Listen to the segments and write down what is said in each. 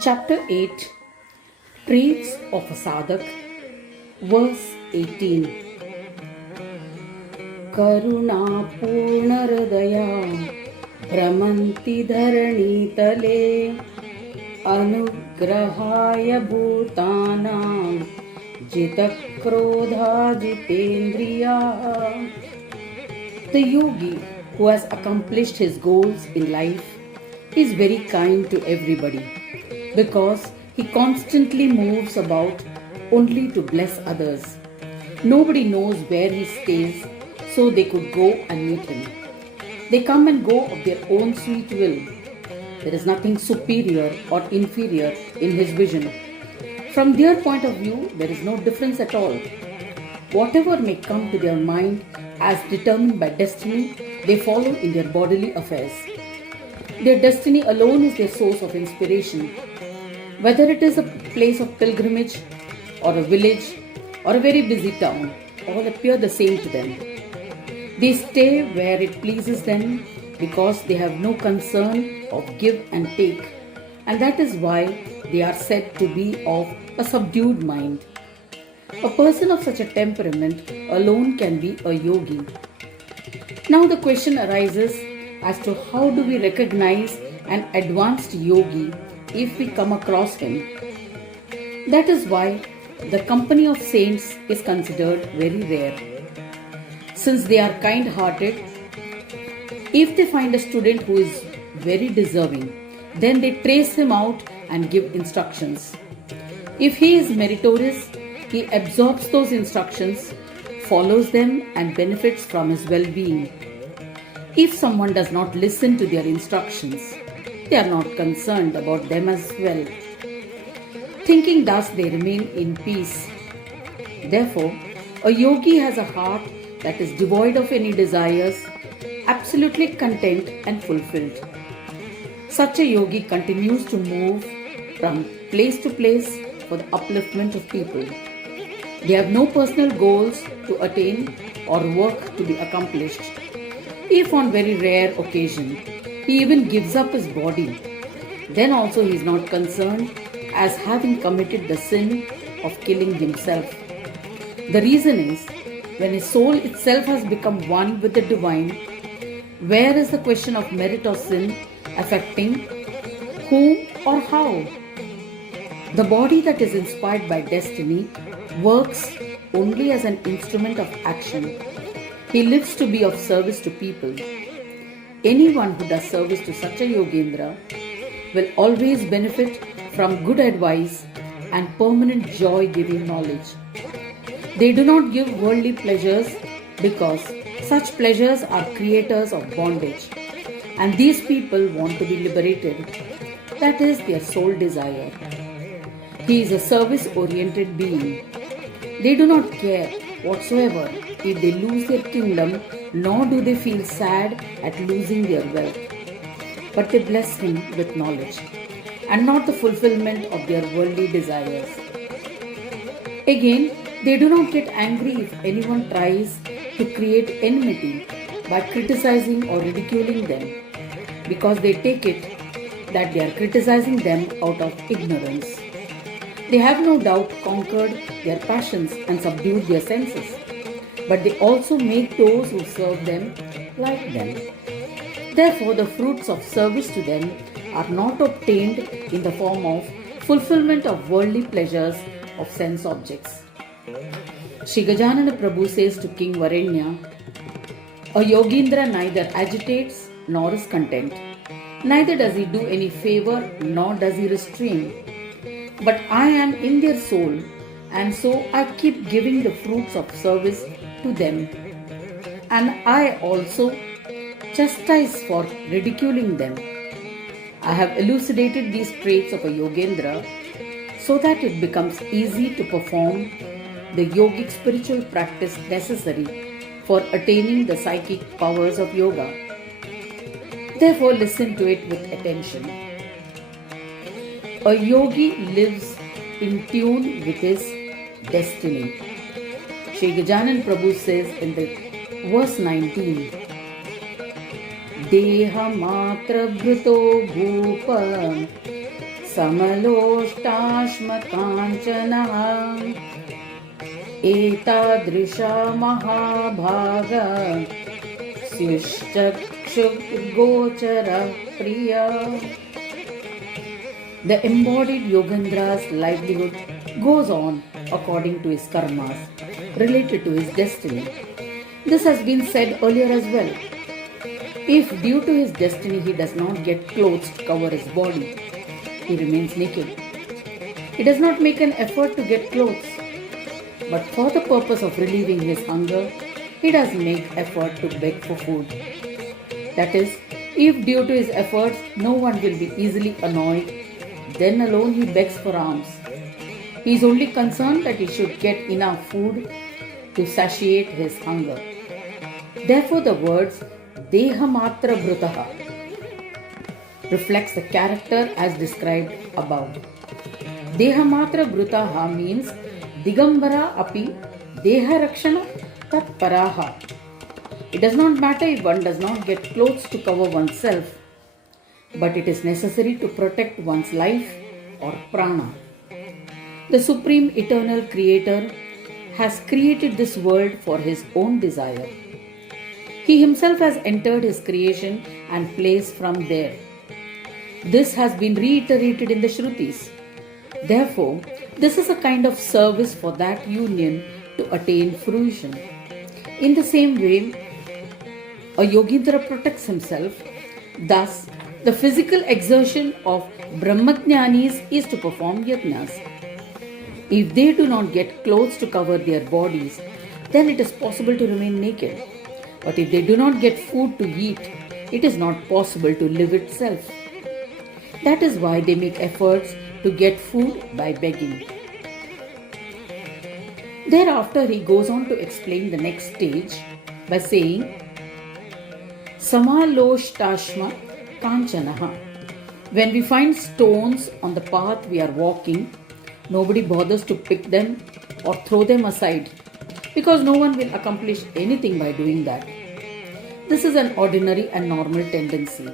Chapter 8 Preeds of Sdhak, verse 18. करुणापूर्णहृदया भ्रमन्ति धरणीतले अनुग्रहाय भूतानां जितक्रोधा जितेन्द्रिया. The yogi who has accomplished his goals in life is very kind to everybody because he constantly moves about only to bless others. Nobody knows where he stays, so they could go and meet him. They come and go of their own sweet will. There is nothing superior or inferior in his vision. From their point of view, there is no difference at all. Whatever may come to their mind as determined by destiny, they follow in their bodily affairs. Their destiny alone is their source of inspiration. Whether it is a place of pilgrimage or a village or a very busy town, all appear the same to them. They stay where it pleases them because they have no concern of give and take, and that is why they are said to be of a subdued mind. A person of such a temperament alone can be a yogi. Now the question arises as to how do we recognize an advanced yogi if we come across him. That is why the company of saints is considered very rare. Since they are kind-hearted, if they find a student who is very deserving, then they trace him out and give instructions. If he is meritorious, he absorbs those instructions, follows them and benefits from his well-being. If someone does not listen to their instructions, they are not concerned about them as well. Thinking thus, they remain in peace. Therefore, a yogi has a heart that is devoid of any desires, absolutely content and fulfilled. Such a yogi continues to move from place to place for the upliftment of people. They have no personal goals to attain or work to be accomplished. If on very rare occasion he even gives up his body, then also he is not concerned as having committed the sin of killing himself. The reason is, when his soul itself has become one with the divine, where is the question of merit or sin affecting whom or how? The body that is inspired by destiny works only as an instrument of action. He lives to be of service to people. Anyone who does service to such a yogendra will always benefit from good advice and permanent joy-giving knowledge. They do not give worldly pleasures because such pleasures are creators of bondage, and these people want to be liberated. That is their sole desire. He is a service-oriented being. They do not care whatsoever if they lose their kingdom, nor do they feel sad at losing their wealth. But they bless him with knowledge and not the fulfillment of their worldly desires. Again, they do not get angry if anyone tries to create enmity by criticizing or ridiculing them, because they take it that they are criticizing them out of ignorance. They have no doubt conquered their passions and subdued their senses, but they also make those who serve them like them. Therefore, the fruits of service to them are not obtained in the form of fulfillment of worldly pleasures of sense objects. Shri Gajanana Prabhu says to King Varenya, a yogindra neither agitates nor is content. Neither does he do any favor nor does he restrain. But I am in their soul, and so I keep giving the fruits of service to them. And I also chastise for ridiculing them. I have elucidated these traits of a yogendra so that it becomes easy to perform the yogic spiritual practice necessary for attaining the psychic powers of yoga. Therefore, listen to it with attention. A yogi lives in tune with his destiny. Shri Gajanan Prabhu says in the verse 19, देहमात्रभृतो Bhoop समलोष्टाश्मकाञ्चनः एतादृशा Mahabhaga स्युश्चक्षुगोचरः Priya. The embodied Yogendra's livelihood goes on according to his karmas, related to his destiny. This has been said earlier as well. If due to his destiny he does not get clothes to cover his body, he remains naked. He does not make an effort to get clothes, but for the purpose of relieving his hunger, he does make effort to beg for food. That is, if due to his efforts no one will be easily annoyed, then alone he begs for alms. He is only concerned that he should get enough food to satiate his hunger. Therefore the words Dehamatra Brutaha reflects the character as described above. Dehamatra Brutaha means Digambara api Deharakshana Tatparaha. It does not matter if one does not get clothes to cover oneself, but it is necessary to protect one's life or prana. The Supreme Eternal Creator has created this world for his own desire. He himself has entered his creation and placed from there. This has been reiterated in the Shrutis. Therefore, this is a kind of service for that union to attain fruition. In the same way, a Yogindra protects himself. Thus, the physical exertion of Brahmajnanis is to perform yajnas. If they do not get clothes to cover their bodies, then it is possible to remain naked. But if they do not get food to eat, it is not possible to live itself. That is why they make efforts to get food by begging. Thereafter, he goes on to explain the next stage by saying, Samaloshtasma Kanchanaha. When we find stones on the path we are walking, nobody bothers to pick them or throw them aside, because no one will accomplish anything by doing that. This is an ordinary and normal tendency.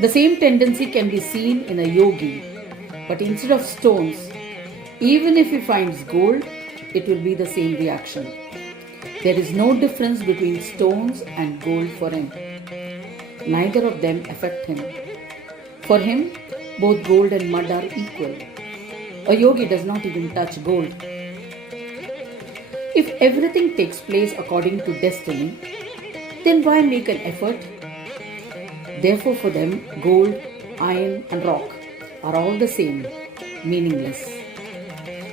The same tendency can be seen in a yogi, but instead of stones, even if he finds gold, it will be the same reaction. There is no difference between stones and gold for him. Neither of them affect him. For him, both gold and mud are equal. A yogi does not even touch gold. If everything takes place according to destiny, then why make an effort? Therefore, for them, gold, iron, and rock are all the same, meaningless.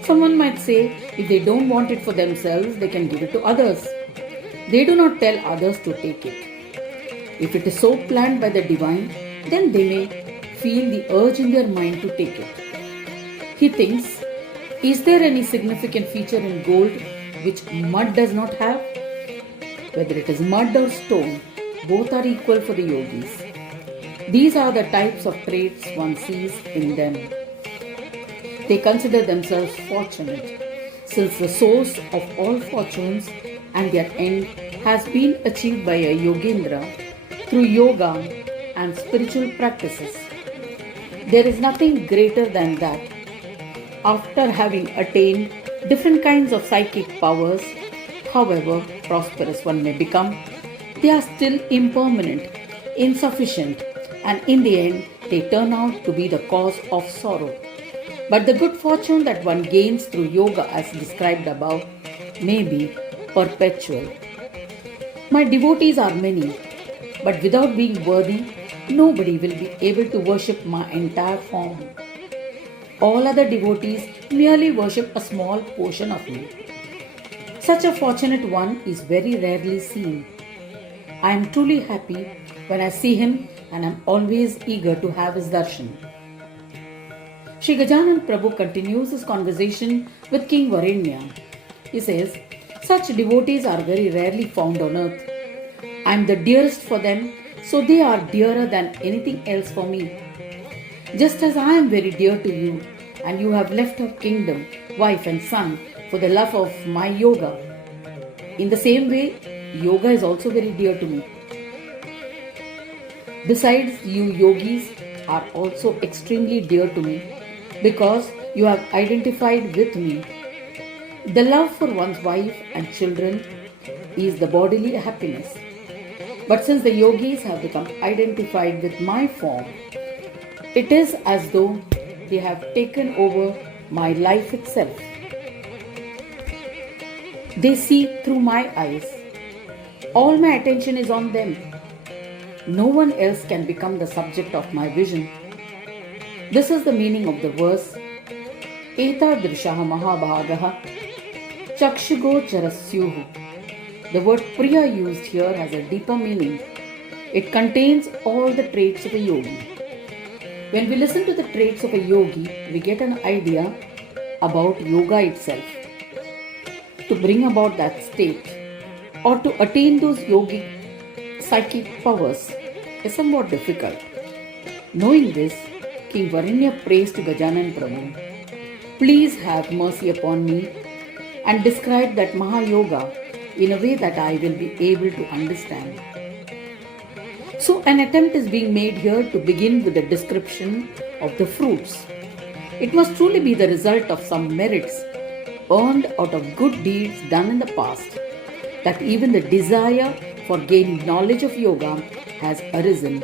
Someone might say, if they don't want it for themselves, they can give it to others. They do not tell others to take it. If it is so planned by the divine, then they may feel the urge in their mind to take it. He thinks, is there any significant feature in gold which mud does not have? Whether it is mud or stone, both are equal for the yogis. These are the types of traits one sees in them. They consider themselves fortunate, since the source of all fortunes and their end has been achieved by a Yogendra through yoga and spiritual practices. There is nothing greater than that. After having attained different kinds of psychic powers, however prosperous one may become, they are still impermanent, insufficient, and in the end they turn out to be the cause of sorrow. But the good fortune that one gains through yoga as described above may be perpetual. My devotees are many, but without being worthy, nobody will be able to worship my entire form. All other devotees merely worship a small portion of me. Such a fortunate one is very rarely seen. I am truly happy when I see him and am always eager to have his darshan. Sri Gajanan Prabhu continues his conversation with King Varenya. He says, such devotees are very rarely found on earth. I am the dearest for them, so they are dearer than anything else for me. Just as I am very dear to you, and you have left your kingdom, wife and son, for the love of my yoga. In the same way, yoga is also very dear to me. Besides, you yogis are also extremely dear to me because you have identified with me. The love for one's wife and children is the bodily happiness. But since the yogis have become identified with my form, it is as though they have taken over my life itself. They see through my eyes. All my attention is on them. No one else can become the subject of my vision. This is the meaning of the verse Etadrishaha Mahabhagaha Chakshugo Charasyuhu. The word Priya used here has a deeper meaning. It contains all the traits of a yogi. When we listen to the traits of a yogi, we get an idea about yoga itself. To bring about that state or to attain those yogic psychic powers is somewhat difficult. Knowing this, King Varinya prays to Gajanan Prabhu, "Please have mercy upon me and describe that Mahayoga in a way that I will be able to understand." So an attempt is being made here to begin with a description of the fruits. It must truly be the result of some merits earned out of good deeds done in the past, that even the desire for gaining knowledge of yoga has arisen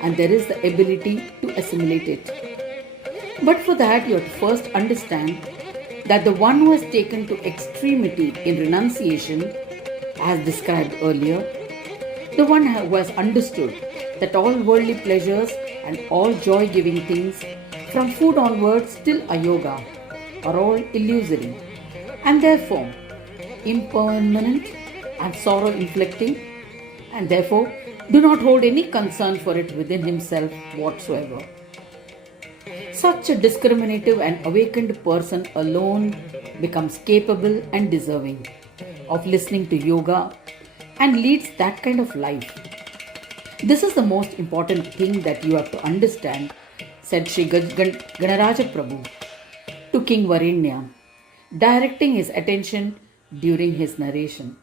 and there is the ability to assimilate it. But for that, you have to first understand that the one who has taken to extremity in renunciation, as described earlier, the one who has understood that all worldly pleasures and all joy-giving things from food onwards till ayoga are all illusory and therefore impermanent and sorrow-inflicting, and therefore do not hold any concern for it within himself whatsoever. Such a discriminative and awakened person alone becomes capable and deserving of listening to yoga and leads that kind of life. This is the most important thing that you have to understand, said Sri Ganaraja Prabhu to King Varinya, directing his attention during his narration.